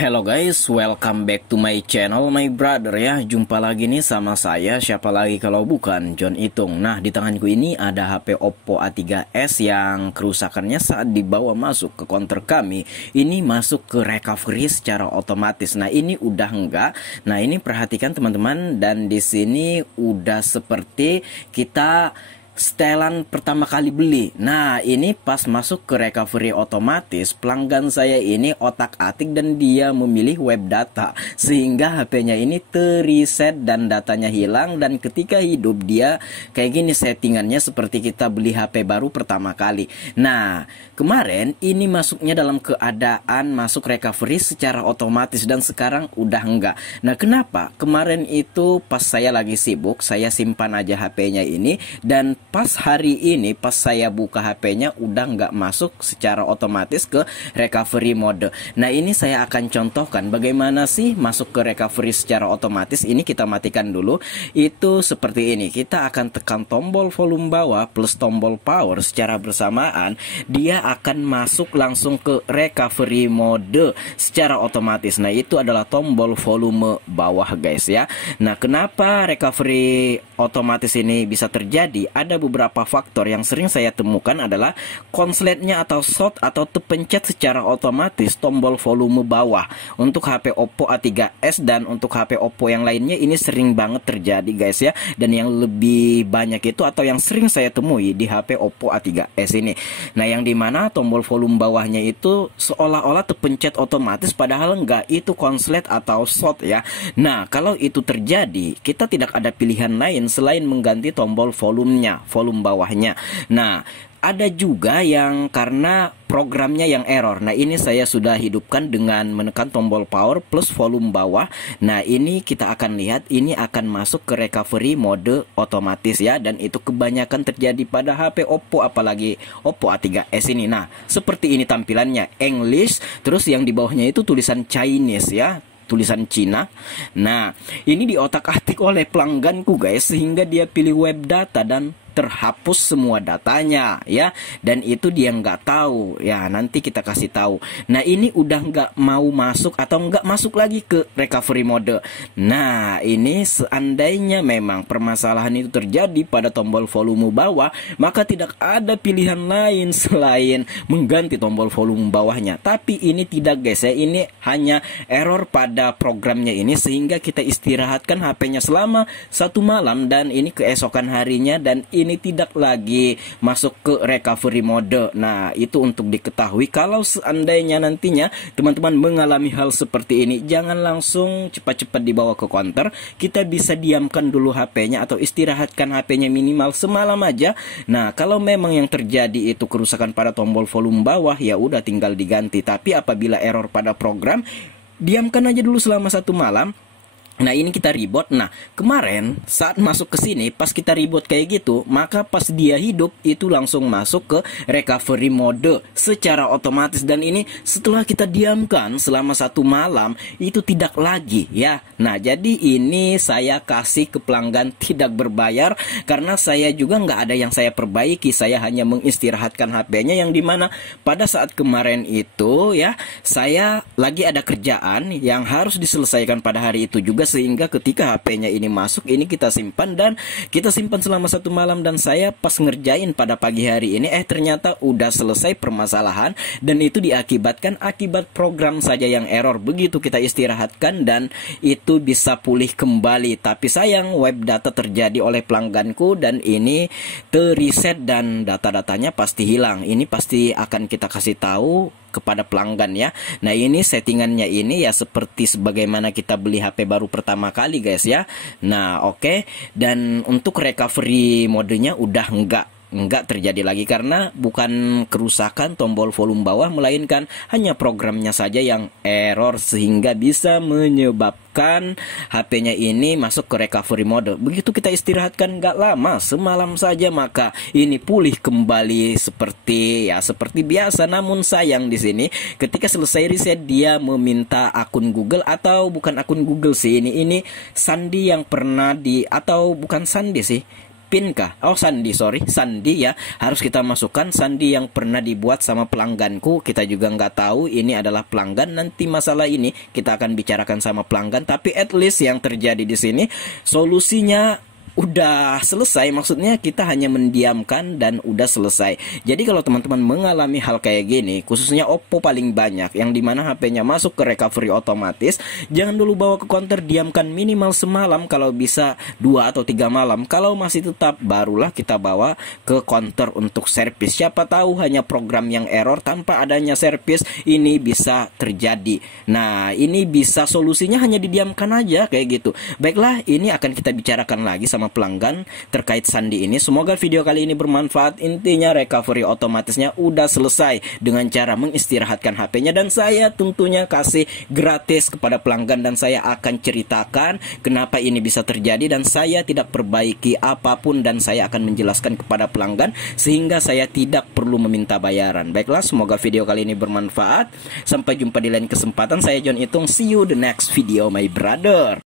Hello guys, welcome back to my channel, my brother ya. Jumpa lagi nih sama saya, siapa lagi kalau bukan John Itung. Nah, di tanganku ini ada HP Oppo A3s yang kerusakannya saat dibawa masuk ke counter kami, ini masuk ke recovery secara otomatis. Nah, ini udah enggak. Nah, ini perhatikan teman-teman, dan di sini udah seperti kita setelan pertama kali beli. Nah, ini pas masuk ke recovery otomatis, pelanggan saya ini otak-atik dan dia memilih web data, sehingga HP-nya ini terreset dan datanya hilang. Dan ketika hidup dia kayak gini settingannya, seperti kita beli HP baru pertama kali. Nah, kemarin ini masuknya dalam keadaan masuk recovery secara otomatis dan sekarang udah enggak. Nah, kenapa? Kemarin itu pas saya lagi sibuk, saya simpan aja HP-nya ini, dan pas hari ini pas saya buka HP-nya udah nggak masuk secara otomatis ke recovery mode. Nah, ini saya akan contohkan bagaimana sih masuk ke recovery secara otomatis. Ini kita matikan dulu. Itu seperti ini. Kita akan tekan tombol volume bawah plus tombol power secara bersamaan. Dia akan masuk langsung ke recovery mode secara otomatis. Nah, itu adalah tombol volume bawah guys ya. Nah, kenapa recovery otomatis ini bisa terjadi? Ada beberapa faktor yang sering saya temukan adalah konsletnya atau short atau terpencet secara otomatis tombol volume bawah untuk HP Oppo A3s, dan untuk HP Oppo yang lainnya ini sering banget terjadi guys ya. Dan yang lebih banyak itu atau yang sering saya temui di HP Oppo A3s ini. Nah, yang dimana tombol volume bawahnya itu seolah-olah terpencet otomatis padahal enggak, itu konslet atau short ya. Nah, kalau itu terjadi, kita tidak ada pilihan lain selain mengganti tombol volumenya, volume bawahnya. Nah, ada juga yang karena programnya yang error. Nah, ini saya sudah hidupkan dengan menekan tombol power plus volume bawah. Nah, ini kita akan lihat ini akan masuk ke recovery mode otomatis ya, dan itu kebanyakan terjadi pada HP Oppo, apalagi Oppo A3s ini. Nah, seperti ini tampilannya, English, terus yang di bawahnya itu tulisan Chinese ya, tulisan Cina. Nah, ini diotak-atik oleh pelangganku guys, sehingga dia pilih web data dan terhapus semua datanya ya, dan itu dia nggak tahu ya, nanti kita kasih tahu. Nah, ini udah nggak mau masuk atau nggak masuk lagi ke recovery mode. Nah, ini seandainya memang permasalahan itu terjadi pada tombol volume bawah, maka tidak ada pilihan lain selain mengganti tombol volume bawahnya. Tapi ini tidak guys ya, ini hanya error pada programnya ini, sehingga kita istirahatkan HP-nya selama 1 malam dan ini keesokan harinya, dan ini tidak lagi masuk ke recovery mode. Nah, itu untuk diketahui. Kalau seandainya nantinya teman-teman mengalami hal seperti ini, jangan langsung cepat-cepat dibawa ke counter. Kita bisa diamkan dulu HP-nya atau istirahatkan HP-nya minimal semalam aja. Nah, kalau memang yang terjadi itu kerusakan pada tombol volume bawah, ya udah tinggal diganti. Tapi apabila error pada program, diamkan aja dulu selama 1 malam. Nah, ini kita reboot. Nah, kemarin saat masuk ke sini, pas kita reboot kayak gitu, maka pas dia hidup itu langsung masuk ke recovery mode secara otomatis. Dan ini setelah kita diamkan selama 1 malam, itu tidak lagi ya. Nah, jadi ini saya kasih ke pelanggan tidak berbayar, karena saya juga nggak ada yang saya perbaiki. Saya hanya mengistirahatkan HP-nya, yang dimana pada saat kemarin itu ya, saya lagi ada kerjaan yang harus diselesaikan pada hari itu juga, sehingga ketika HP-nya ini masuk, ini kita simpan, dan kita simpan selama 1 malam. Dan saya pas ngerjain pada pagi hari ini, ternyata udah selesai permasalahan, dan itu diakibatkan akibat program saja yang error. Begitu kita istirahatkan dan itu bisa pulih kembali. Tapi sayang, web data terjadi oleh pelangganku dan ini terreset dan data-datanya pasti hilang. Ini pasti akan kita kasih tahu kepada pelanggan ya. Nah, ini settingannya ini ya seperti sebagaimana kita beli HP baru pertama kali guys ya. Nah, oke. Dan untuk recovery modenya udah enggak terjadi lagi, karena bukan kerusakan tombol volume bawah, melainkan hanya programnya saja yang error, sehingga bisa menyebabkan HP-nya ini masuk ke recovery mode. Begitu kita istirahatkan nggak lama, semalam saja, maka ini pulih kembali seperti biasa. Namun sayang di sini ketika selesai reset, dia meminta akun Google, atau bukan akun Google sih, ini sandi yang pernah atau bukan sandi sih, PIN kah? Oh, sandi, sorry, sandi ya. Harus kita masukkan sandi yang pernah dibuat sama pelangganku. Kita juga nggak tahu ini adalah pelanggan. Nanti masalah ini kita akan bicarakan sama pelanggan. Tapi at least yang terjadi di sini solusinya udah selesai, maksudnya kita hanya mendiamkan dan udah selesai. Jadi kalau teman-teman mengalami hal kayak gini, khususnya Oppo paling banyak, yang dimana HP-nya masuk ke recovery otomatis, jangan dulu bawa ke counter, diamkan minimal semalam, kalau bisa 2 atau 3 malam. Kalau masih tetap, barulah kita bawa ke counter untuk servis. Siapa tahu hanya program yang error, tanpa adanya servis ini bisa terjadi. Nah, ini bisa solusinya hanya didiamkan aja kayak gitu. Baiklah, ini akan kita bicarakan lagi sama pelanggan terkait sandi ini. Semoga video kali ini bermanfaat. Intinya recovery otomatisnya udah selesai dengan cara mengistirahatkan HP-nya, dan saya tentunya kasih gratis kepada pelanggan, dan saya akan ceritakan kenapa ini bisa terjadi, dan saya tidak perbaiki apapun, dan saya akan menjelaskan kepada pelanggan sehingga saya tidak perlu meminta bayaran. Baiklah, semoga video kali ini bermanfaat. Sampai jumpa di lain kesempatan. Saya John Itung. See you the next video, my brother.